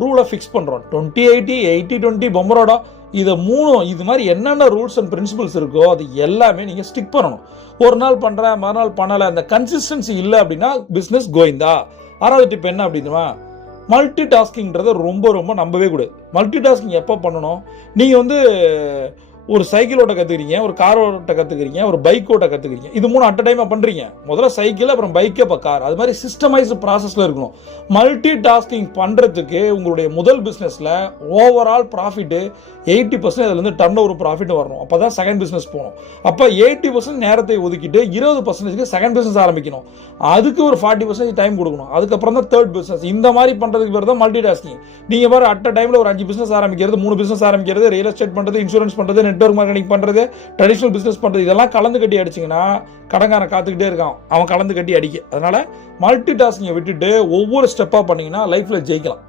ரூலை ஃபிக்ஸ் பண்ணுறோம். 20-80, 80-20, பொம்பரோடா, இதை மூணும் இது மாதிரி என்னென்ன ரூல்ஸ் அண்ட் பிரின்சிபல்ஸ் இருக்கோ அது எல்லாமே நீங்கள் ஸ்டிக் பண்ணணும். ஒரு நாள் பண்ணுறேன், மறுநாள் பண்ணலை, அந்த கன்சிஸ்டன்சி இல்லை அப்படின்னா பிஸ்னஸ் கோயிந்தா. 6வது டிப் என்ன அப்படின்னா, மல்டி டாஸ்கிங்கிறத ரொம்ப ரொம்ப நம்பவே கூடாது. மல்டி டாஸ்கிங் எப்போ பண்ணணும்? நீங்கள் ஒரு சைக்கிள் ஓட்ட கற்றுக்கிறீங்க, ஒரு கார் ஓட்ட கற்றுக்கிறீங்க, ஒரு பைக் ஓட்ட கற்றுக்கிறீங்க. இது 3 அட் அ டைமாக பண்ணுறீங்க. முதல்ல சைக்கிள், அப்புறம் பைக்கு, அப்போ கார். அது மாதிரி சிஸ்டமைஸ்டு ப்ராசஸில் இருக்கணும். மல்டி டாஸ்கிங் பண்ணுறதுக்கு உங்களுடைய முதல் பிஸ்னஸில் ஓவரால் ப்ராஃபிட்டு 80% அதுலேருந்து டர்ன் ஓவர் ப்ராஃபிட் வரணும். அப்போ தான் செகண்ட் பிஸ்னஸ் போகணும். அப்போ 80% நேரத்தை ஒதுக்கிட்டு 20% செகண்ட் பிஸ்னஸ் ஆரம்பிக்கணும். அதுக்கு ஒரு 40% டைம் கொடுக்கணும். அதுக்கப்புறம் தான் தேர்ட் பிஸ்னஸ். இந்த மாதிரி பண்ணுறதுக்கு பேர் தான் மல்டி டாஸ்கிங். நீங்கள் பாரு, அட் அ டைமில் ஒரு 5 பிஸ்னஸ் ஆரம்பிக்கிறது, 3 பிஸ்னஸ் ஆரம்பிக்கிறது, ரியல் எஸ்டேட் பண்ணுறது, இன்சூரன்ஸ் பண்ணுறது, நெட்வொர்க் மார்க்கெட்டிங் பண்ணுறது, ட்ரெடிஷனல் பிஸ்னஸ் பண்ணுறது, இதெல்லாம் கலந்து கட்டி அடிச்சிங்கன்னா கடங்காரன் காத்துக்கிட்டே இருக்கான், அவன் கலந்து கட்டி அடிக்க. அதனால மல்டி டாஸ்கிங்கை விட்டுட்டு ஒவ்வொரு ஸ்டெப்பாக பண்ணிங்கன்னா லைஃப்பில் ஜெயிக்கலாம்.